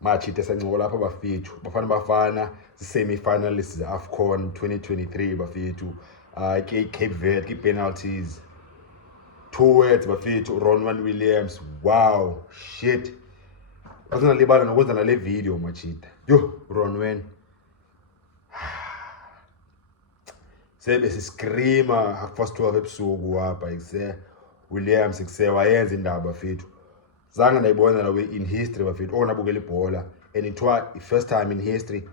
machita sancokola lapha bafethu Bafana semi-finalists ze-AFCON 2023 bafethu Cape Verde ki-penalties 2 words bafethu Ronwen Williams. Wow, shit. Asingalibala nokwenza nale video machita. Yo, Ronwen. Sebe siscreama half-past 12 ebusuku hapha ikuse Williams ikuse wayenza indaba bafethu. Zange ndayibona nawe in history bafethu onabukela ibhola and ithiwa first time in history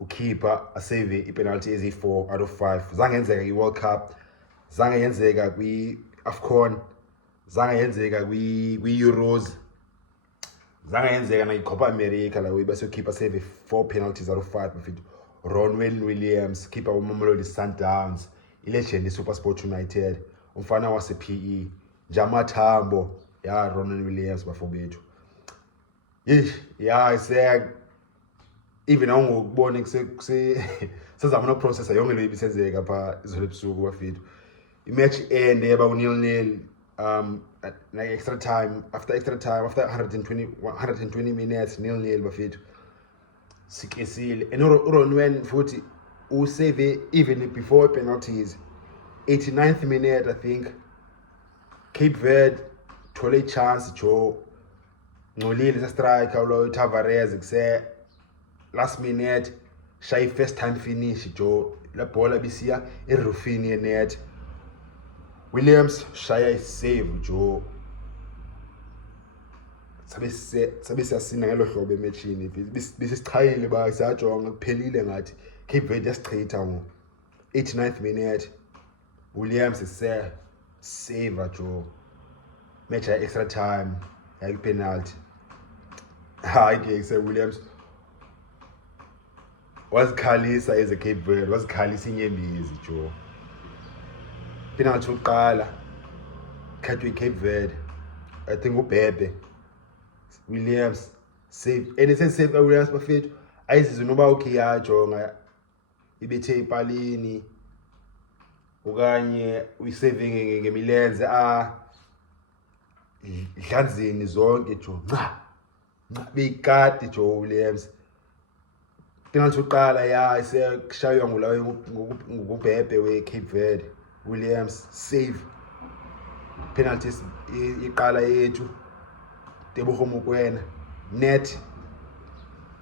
ukeeper asave ipenalty ezi4 out of 5. Zange yenzeka kwi-World Cup, zange yenzeka kwi-AFCON, zange yenzeka kwi-Euros, zange yenzeka na-Copa America lawe bese ukeeper save 4 penalties out of 5 bafethu. Ronwen Williams, keeper wamamelodi Sundowns, ilegend iSuperSport United, umfana wase-PE, Jamathambo, ya Ronwen Williams bafowethu. Ya even awungokubona sezama noprocessa yonke le ibisenzeka pha izolo ebusuku bafethu. Imatch end yaba u-0-0 na extra time, after 120 minutes 0-0 bafethu. Sikesile and uRonwen futhi usave even before penalties 89th minute I think. Cape Verde thole chance jo ngcolile sa striker lo Tavares kuse last minute shy first time finish jo la bola bisiya erufini yenet. Williams shaya save jo sabe siyasina ngelo hlobo ematchini bisichayile ba siyajonga kuphelile ngathi Cape Verde yasichitha ngo 89th minute. Williams is save jo match extra time like penalty. Okay, so Williams wazikhalisa as a Cape Verde, wazikhalisa inyembezi jo. Penalty uqala khathwe Cape Verde, I think uBhebhe. Williams save and it says save Williams bafethu ayizizwe noba okay yajonga ibethe ipalini okanye uyisaving ngemilenze idlanzini zonke jo nca beyikati jo Williams. Penalty uqala ya iseshaywa ngulawo ngubhebhe we-Cape Verde. Williams save penalties iqala yethu Tebogo Mokoena net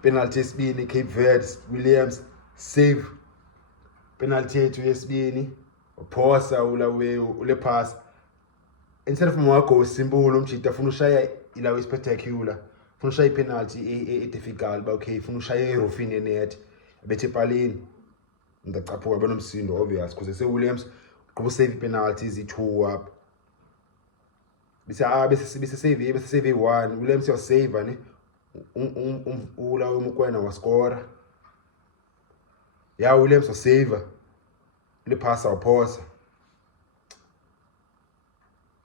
penalty esibini Cape Verde. Williams save penalty yethu yesibini uphosa ule pass instead of mwakho simple umjita ufuna ushaya ilawe spectacular, ufuna ushaya ipenalty difficult ba okay, ufuna ushaya erufini net bethe palini ngicaphuka benomsindo obvious because se Williams qobo save penalties i2 up bese save 1. Williams yo save ne ulawe Mokoena wascora ya Williams was save le pass awuphosa.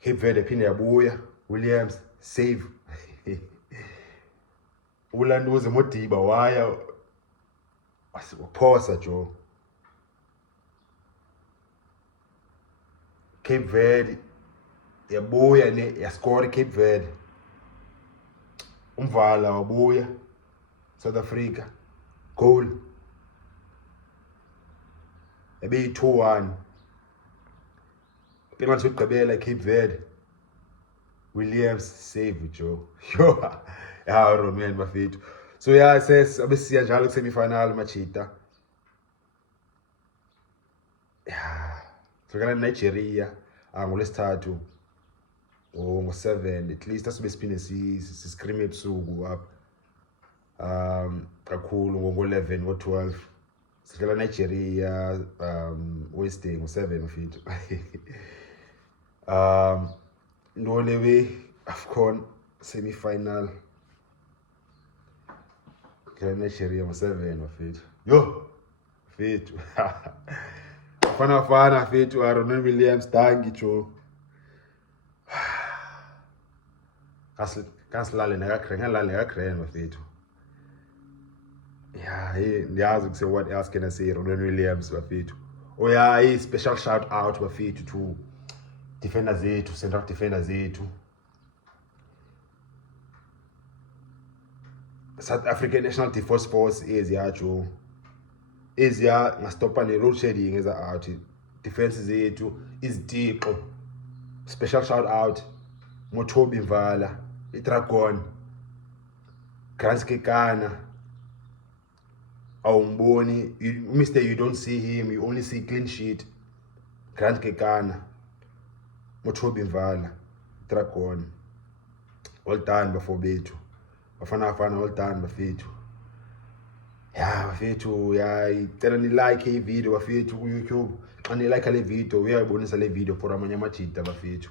Cape Verde phinde yabuya. Williams save ulanduze Modiba waya wasiphosa jo. Cape Verde yabuya ne yascore Cape Verde. Umvala wabuya South Africa goal ebe 2-1 penalty uqhubela Cape Verde. Williams save jo ya Ronwen bafethu. So ya abesiya njalo ku-semifinal machita ya sokana Nigeria ngolesithathu ngo-7 at least asibe siphinde siscream ebusuku apha kakhulu ngo-11 ngo-12 sidlala Nigeria Wednesday ngo-7 bafethu. Ndole we AFCON semi-final kala Nigeria ngo-7 bafethu. Yo bafethu Bafana bafethu Ronwen Williams dangi jo. Kasilale ngalale bafethu. Yeah, ndiyazi ukuse what else can I say Ronwen Williams bafethu. Oh yeah, special shout out bafethu to defenders zethu, central defenders zethu. South African National Defence Force eziya jo eziya ngastopa ne-load shedding eza out defense zethu izitiqo. Special shout out Mothobi Mvala, iDragon, Grants Kekana. Awumboni, Mr. You don't see him, you only see clean sheet. Grant Kekana, Mothobi Mvala, Dragon. All done before bethu. Bafana all done bafethu. Ya bafethu, ya icela ni like i-video bafethu ku YouTube. Xa ni like le video, uyayibonisa le video for amanye amajita bafethu.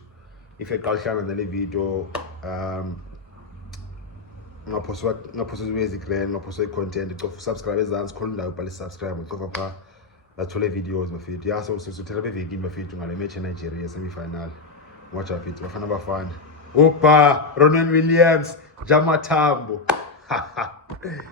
If eqalishana nale video ngaphoswa izigrand ngaphoswa i-content cofa subscribe ezantsi khona indawo ubhala subscribe ngocofa phaa bathole videos bafethu. Ya so sothela bevekini bafethu ngale match eNigeria semifinal. Watch bafethu Bafana. Opa Ronwen Williams Jamathambo.